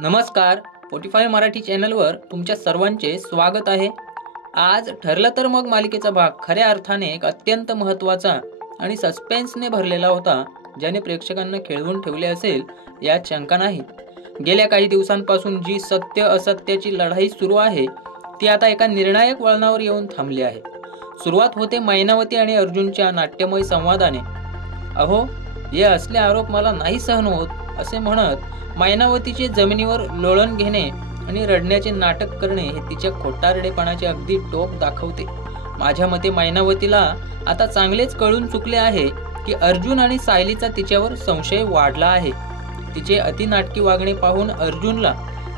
नमस्कार, 45 मराठी चॅनलवर तुमच्या सर्वांचे स्वागत आहे। आज ठरलं तर मग मालिकेचा भाग खऱ्या अर्थाने एक अत्यंत महत्त्वाचा आणि सस्पेन्सने भरलेला होता, ज्याने प्रेक्षकांना खेळवून ठेवले असेल यात शंका नाही। गेल्या काही दिवसांपासून जी सत्य असत्याची लढाई सुरू आहे ती आता एका निर्णायक वळणावर येऊन थांबली आहे। सुरुवात होते मैनावती आणि अर्जुनच्या नाट्यमय संवादाने। अहो, हे असले आरोप मला नाही सहन होत असे म्हणत मैनावतीचे जमिनीवर लोळण घेणे आणि रडण्याचे नाटक करणे हे तिच्या खोटारडेपणाचे अगदी टोक दाखवते। माझ्या मते मैनावतीला आता चांगलेच कळून चुकले आहे की अर्जुन आणि सायलीचा तिच्यावर संशय वाढला आहे। तिचे अतिनाटकी वागणे पाहून अर्जुनला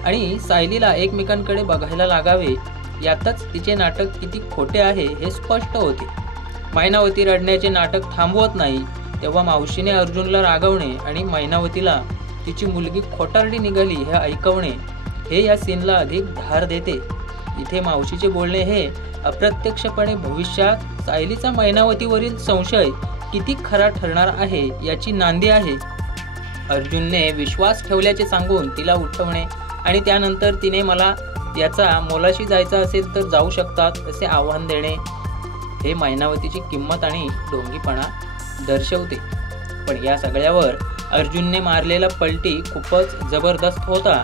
आणि सायलीला एकमेकांकडे बघायला लागावे, यातच तिचे नाटक किती खोटे आहे हे स्पष्ट होते। मैनावती रडण्याचे नाटक थांबवत नाही तेव्हा मावशीने अर्जुनला रागवणे आणि मैनावतीला तिची मुलगी खोटारडी निघाली हे ऐकवणे हे या सीनला अधिक धार देते। इथे मावशीचे बोलणे हे अप्रत्यक्षपणे भविष्यात सायलीचा मैनावतीवरील संशय किती खरा ठरणार आहे याची नांदी आहे। अर्जुनने विश्वास ठेवल्याचे सांगून तिला उठवणे आणि त्यानंतर तिने मला याचा मोलाशी जायचा असेल तर जाऊ शकतात असे आव्हान देणे हे मैनावतीची किंमत आणि ढोंगीपणा दर्शवते। पण या सगळ्यावर अर्जुनने मारलेला पलटी खूपच जबरदस्त होता।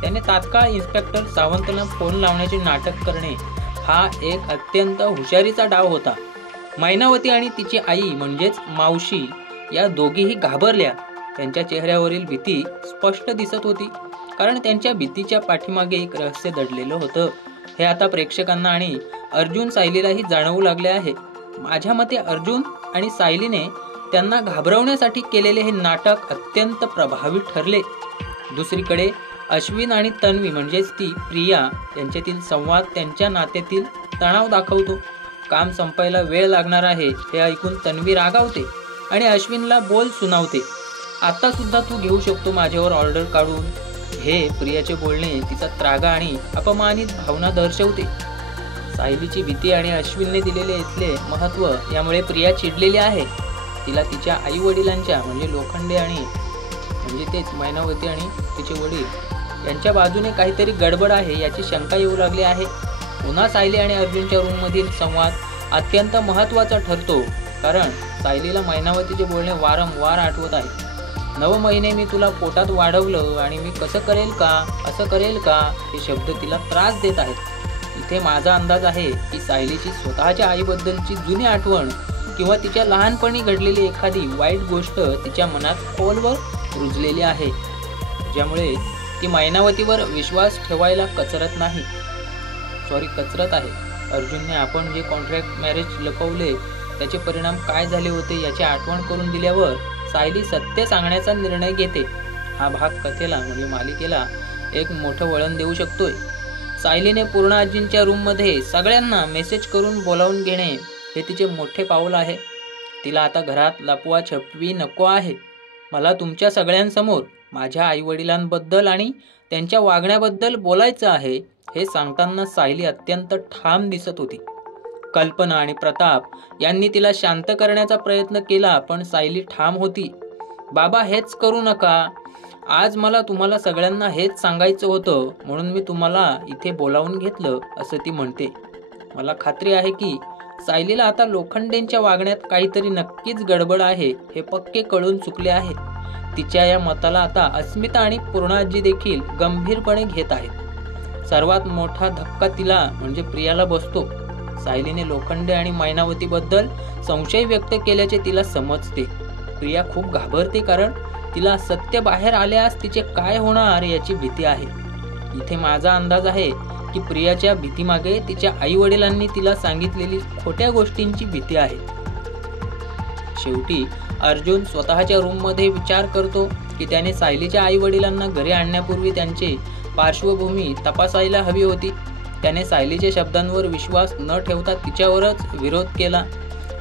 त्याने तात्काळ इन्स्पेक्टर सावंतला फोन लावण्याचे नाटक करणे हा एक अत्यंत हुशारीचा डाव होता। मैनावती आणि तिची आई म्हणजेच मावशी या दोघीही घाबरल्या। त्यांच्या चेहऱ्यावरील भीती स्पष्ट दिसत होती, कारण त्यांच्या भीतीच्या पाठीमागे एक रहस्य दडलेलं होतं हे आता प्रेक्षकांना आणि अर्जुन सायलीलाही जाणवू लागले आहे। माझ्या मते अर्जुन आणि सायलीने त्यांना घाबरवण्यासाठी केलेले हे नाटक अत्यंत प्रभावी ठरले। दुसरीकडे अश्विन आणि तन्वी म्हणजेच ती प्रिया यांच्यातील संवाद त्यांच्या नात्यातील तणाव दाखवतो। काम संपायला वेळ लागणार आहे हे ऐकून तन्वी रागावते आणि अश्विनला बोल सुनावते। आता सुद्धा तू घेऊ शकतो माझ्यावर ऑर्डर काढून हे प्रियाचे बोलणे तिचा त्रागा आणि अपमानित भावना दर्शवते। सायलीची भीती आणि अश्विनने दिलेले इथले महत्त्व यामुळे प्रिया चिडलेली आहे। तिला तिच्या आई वडिलांच्या म्हणजे लोखंडे आणि म्हणजे तेच मैनावती आणि तिचे वडील यांच्या बाजूने काहीतरी गडबड आहे याची शंका येऊ लागली आहे। पुन्हा सायली आणि अर्जुनच्या रूम मधील संवाद अत्यंत महत्त्वाचा ठरतो, कारण सायलीला मैनावतीचे बोलणे वारंवार आठवत आहे। 9 महिने मी तुला पोटात वाढवलं आणि मी कसं करेल का, असं करेल का हे शब्द तिला त्रास देत आहेत। इथे माझा अंदाज आहे की सायलीची स्वतःच्या आईबद्दलची जुनी आठवण किंवा तिच्या लहानपणी घडलेली एखादी वाईट गोष्ट तिच्या मनात खोलवर रुजलेली आहे, ज्यामुळे ती मैनावतीवर विश्वास ठेवायला कचरत आहे। अर्जुनने आपण जे कॉन्ट्रॅक्ट मॅरेज लपवले त्याचे परिणाम काय झाले होते याची आठवण करून दिल्यावर सायली सत्य सांगण्याचा निर्णय घेते। हा भाग कथेला म्हणजे मालिकेला एक मोठं वळण देऊ शकतोय। सायलीने पूर्ण आजींच्या रूममध्ये सगळ्यांना मेसेज करून बोलावून घेणे हे तिचे मोठे पाऊल आहे। तिला आता घरात लपवा छपवी नको आहे। मला तुमच्या सगळ्यांसमोर माझ्या आईवडिलांबद्दल आणि त्यांच्या वागण्याबद्दल बोलायचं आहे हे सांगताना सायली अत्यंत ठाम दिसत होती। कल्पना आणि प्रताप यांनी तिला शांत करण्याचा प्रयत्न केला, पण सायली ठाम होती। बाबा, हेच करू नका। आज मला तुम्हाला सगळ्यांना हेच सांगायचं होतं, म्हणून मी तुम्हाला इथे बोलावून घेतलं असं ती म्हणते। मला खात्री आहे की सायलीला आता लोखंडेंच्या वागण्यात काहीतरी नक्कीच गडबड आहे हे पक्के कळून चुकले आहे। तिच्या या मताला आता अस्मिता आणि पूर्णाजी देखील गंभीरपणे घेत आहेत। सर्वात मोठा धक्का तिला म्हणजे प्रियाला बसतो। सायलीने लोखंडे आणि मैनावतीबद्दल संशय व्यक्त केल्याचे तिला समजते। प्रिया खूप घाबरते, कारण तिला सत्य बाहेर आल्यास तिचे काय होणार याची भीती आहे। इथे माझा अंदाज आहे की प्रियाच्या भीतीमागे तिच्या आई वडिलांनी तिला सांगितलेली खोट्या गोष्टींची भीती आहे। शेवटी अर्जुन स्वतःच्या रूम मध्ये विचार करतो की त्याने सायलीच्या आई वडिलांना घरी आणण्यापूर्वी त्यांची पार्श्वभूमी तपासायला हवी होती। त्याने सायलीच्या शब्दांवर विश्वास न ठेवता तिच्यावरच विरोध केला,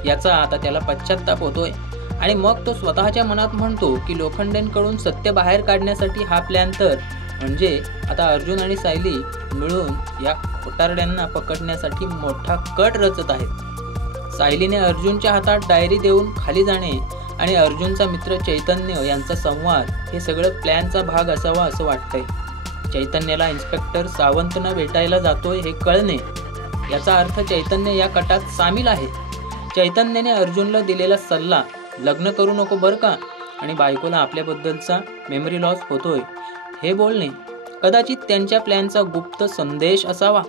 याचा आता त्याला पश्चाताप होतोय। आणि मग तो स्वतःच्या मनात म्हणतो की लोखंडेंकडून सत्य बाहेर काढण्यासाठी हा प्लॅन तर म्हणजे आता अर्जुन आणि सायली मिळून या खोटारड्यांना पकडण्यासाठी मोठा कट रचत आहेत। सायलीने अर्जुनच्या हातात डायरी देऊन खाली जाणे आणि अर्जुनचा मित्र चैतन्य यांचा संवाद हे सगळं प्लॅनचा भाग असावा असं वाटतंय। चैतन्यला इन्स्पेक्टर सावंतनं भेटायला जातोय हे कळणे याचा अर्थ चैतन्य या कटात सामील आहे. चैतन्याने अर्जुनला दिलेला सल्ला, लग्न करू नको बरं का, आणि बायकोला आपल्याबद्दलचा मेमरी लॉस होतोय हे बोलणे कदाचित त्यांच्या प्लॅनचा गुप्त संदेश असावा.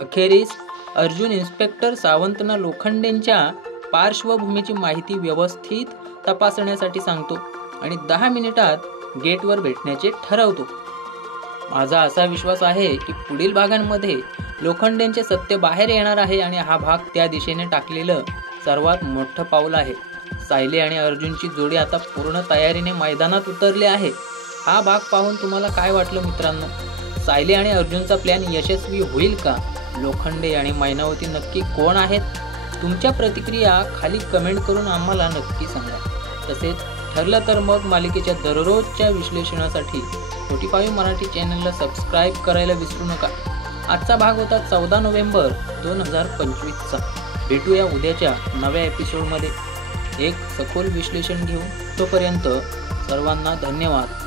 अखेरीस अर्जुन इन्स्पेक्टर सावंतना लोखंडेंच्या पार्श्वभूमीची माहिती व्यवस्थित तपासण्यासाठी सांगतो आणि 10 मिनिटात गेटवर भेटण्याचे ठरवतो. माझा असा विश्वास आहे की पुढील भागांमध्ये लोखंडेंचे सत्य बाहेर येणार आहे आणि हा भाग त्या दिशेने टाकलेलं सर्वात मोठं पाऊल आहे. सायली आणि अर्जुनची जोडी आता पूर्ण तयारीने मैदानात उतरली आहे. हा भाग पाहून तुम्हाला काय वाटलं मित्रांनो? सायली आणि अर्जुनचा प्लॅन यशस्वी होईल का? लोखंडे आणि मैनावती नक्की कोण आहेत? तुमच्या प्रतिक्रिया खाली कमेंट करून आम्हाला नक्की सांगा. तसेच ठरलं तर मग मालिकेच्या दररोजच्या विश्लेषणासाठी 45 मराठी चॅनलला सबस्क्राईब करायला विसरू नका. आजचा भाग होता 14 नोव्हेंबर 2025चा. भेटूया उद्याच्या नव्या एपिसोडमध्ये एक सखोल विश्लेषण घेऊन. तोपर्यंत सर्वांना धन्यवाद.